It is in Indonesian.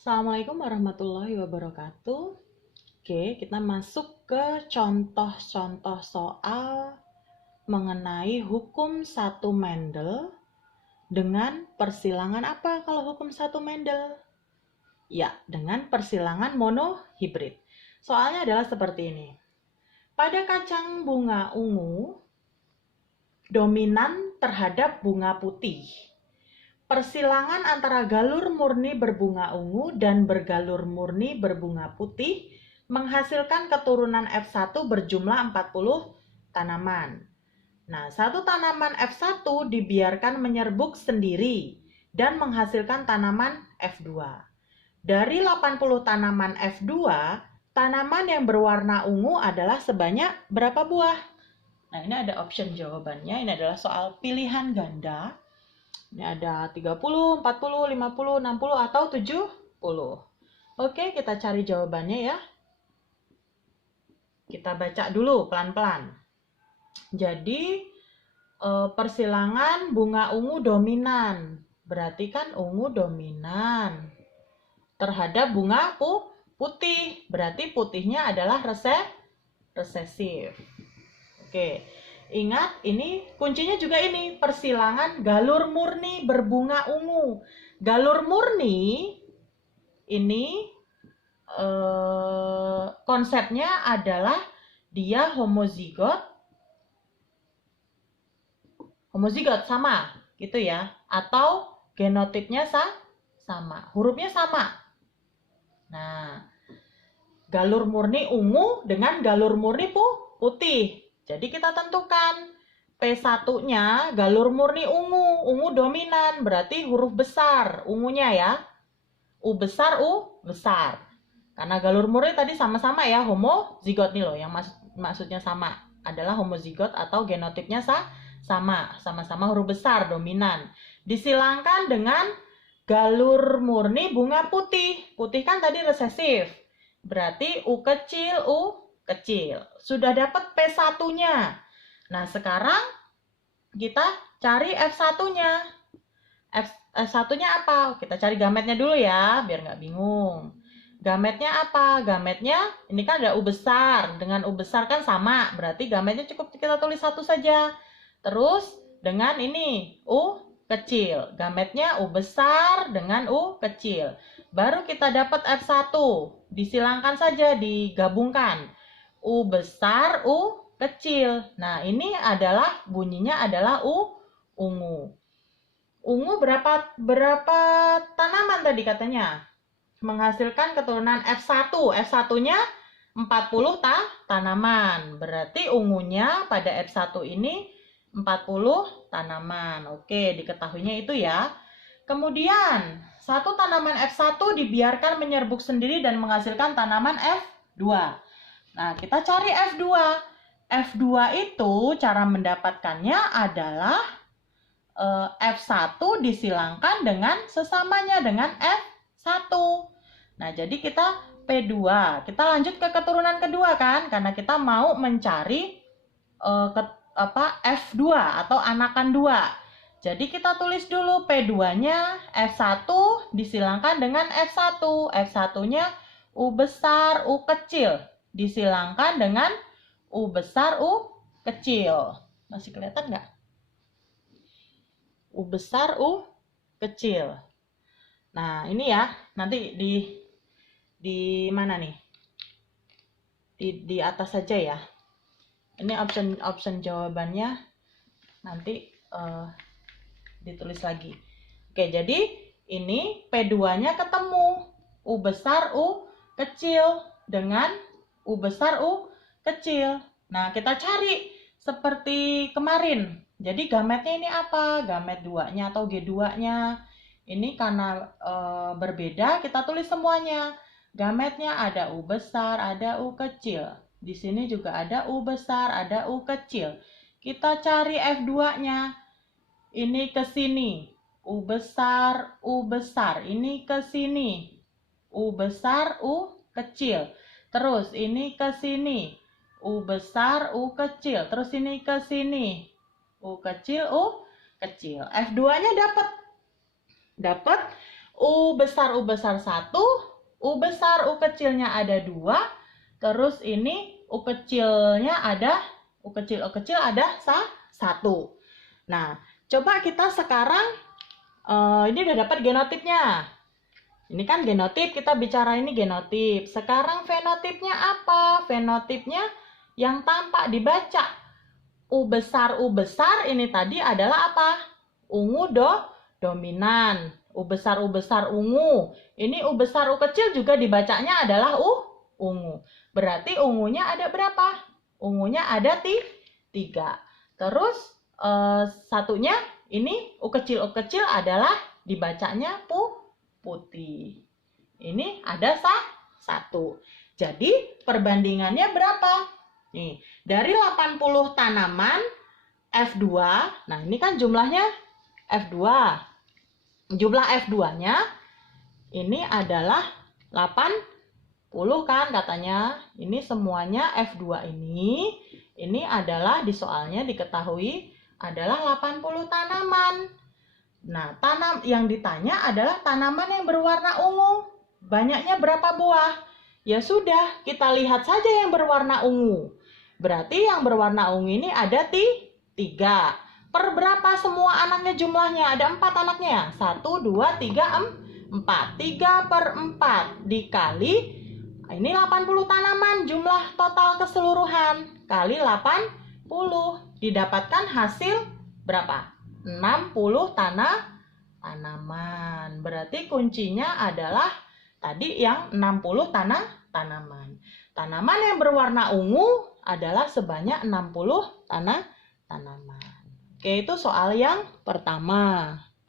Assalamualaikum warahmatullahi wabarakatuh. Oke, kita masuk ke contoh-contoh soal mengenai hukum satu Mendel dengan persilangan apa kalau hukum satu Mendel? Ya, dengan persilangan monohibrid. Soalnya adalah seperti ini. Pada kacang bunga ungu, dominan terhadap bunga putih. Persilangan antara galur murni berbunga ungu dan bergalur murni berbunga putih menghasilkan keturunan F1 berjumlah 40 tanaman. Nah, satu tanaman F1 dibiarkan menyerbuk sendiri dan menghasilkan tanaman F2. Dari 80 tanaman F2, tanaman yang berwarna ungu adalah sebanyak berapa buah? Nah, ini ada option jawabannya. Ini adalah soal pilihan ganda. Ini ada 30, 40, 50, 60, atau 70. Oke, kita cari jawabannya ya. Kita baca dulu pelan-pelan. Jadi, persilangan bunga ungu dominan. Berarti kan ungu dominan terhadap bunga putih. Berarti putihnya adalah resesif. Oke. Ingat, ini kuncinya juga ini, persilangan galur murni berbunga ungu. Galur murni ini konsepnya adalah dia homozigot sama gitu ya, atau genotipnya sama, hurufnya sama. Nah, galur murni ungu dengan galur murni putih. Jadi kita tentukan P1-nya galur murni ungu dominan, berarti huruf besar ungunya ya. U besar, U besar. Karena galur murni tadi sama-sama ya, homozigot nih loh, yang maksudnya sama adalah homozigot atau genotipnya sama-sama huruf besar dominan. Disilangkan dengan galur murni bunga putih. Putih kan tadi resesif. Berarti U kecil. Sudah dapat P1-nya. Nah, sekarang kita cari F1-nya. F1-nya apa? Kita cari gametnya dulu ya, biar nggak bingung. Gametnya apa? Gametnya, ini kan ada U besar. Dengan U besar kan sama, berarti gametnya cukup kita tulis satu saja. Terus, dengan ini, U kecil. Gametnya U besar dengan U kecil. Baru kita dapat F1. Disilangkan saja, digabungkan. U besar, U kecil. Nah, ini adalah bunyinya adalah ungu. Ungu berapa tanaman tadi katanya? Menghasilkan keturunan F1. F1-nya 40 tanaman. Berarti ungunya pada F1 ini 40 tanaman. Oke, diketahuinya itu ya. Kemudian, satu tanaman F1 dibiarkan menyerbuk sendiri dan menghasilkan tanaman F2. Nah, kita cari F2. F2 itu cara mendapatkannya adalah F1 disilangkan dengan sesamanya dengan F1. Nah, jadi kita P2. Kita lanjut ke keturunan kedua kan, karena kita mau mencari F2 atau anakan 2. Jadi kita tulis dulu P2-nya F1 disilangkan dengan F1. F1-nya U besar, U kecil. Disilangkan dengan U besar, U kecil. Masih kelihatan nggak? U besar, U kecil. Nah, ini ya, nanti di mana nih? Di atas saja ya. Ini option jawabannya nanti ditulis lagi. Oke, jadi ini P2-nya ketemu. U besar, U kecil dengan U besar, U kecil. Nah, kita cari seperti kemarin. Jadi gametnya ini apa? Gamet 2-nya atau G2-nya. Ini karena berbeda, kita tulis semuanya. Gametnya ada U besar, ada U kecil. Di sini juga ada U besar, ada U kecil. Kita cari F2-nya. Ini ke sini. U besar, U besar. Ini ke sini. U besar, U kecil. Terus ini ke sini. U besar, U kecil. Terus ini ke sini. U kecil, U kecil. F2-nya dapat U besar 1, U besar U kecilnya ada 2, terus ini U kecilnya ada, U kecil ada 1. Nah, coba kita sekarang, ini udah dapat genotipnya. Ini kan genotip, kita bicara ini genotip. Sekarang fenotipnya apa? Fenotipnya yang tampak dibaca. U besar ini tadi adalah apa? Ungu dominan. U besar ungu. Ini U besar U kecil juga dibacanya adalah ungu. Berarti ungunya ada berapa? Ungunya ada 3. Terus satunya ini U kecil adalah dibacanya putih. Ini ada 1. Jadi perbandingannya berapa? Nih, dari 80 tanaman F2, nah ini kan jumlahnya F2. Jumlah F2-nya ini adalah 80 kan katanya. Ini semuanya F2 ini adalah di soalnya diketahui adalah 80 tanaman. Nah, yang ditanya adalah tanaman yang berwarna ungu. Banyaknya berapa buah? Ya sudah, kita lihat saja yang berwarna ungu. Berarti yang berwarna ungu ini ada 3. Per berapa semua anaknya jumlahnya? Ada 4 anaknya. 1, 2, 3, 4. 3 per 4 dikali, ini 80 tanaman jumlah total keseluruhan. Kali 80. Didapatkan hasil berapa? 60 tanaman. Berarti kuncinya adalah tadi yang 60 tanaman. Tanaman yang berwarna ungu adalah sebanyak 60 tanaman. Oke, itu soal yang pertama.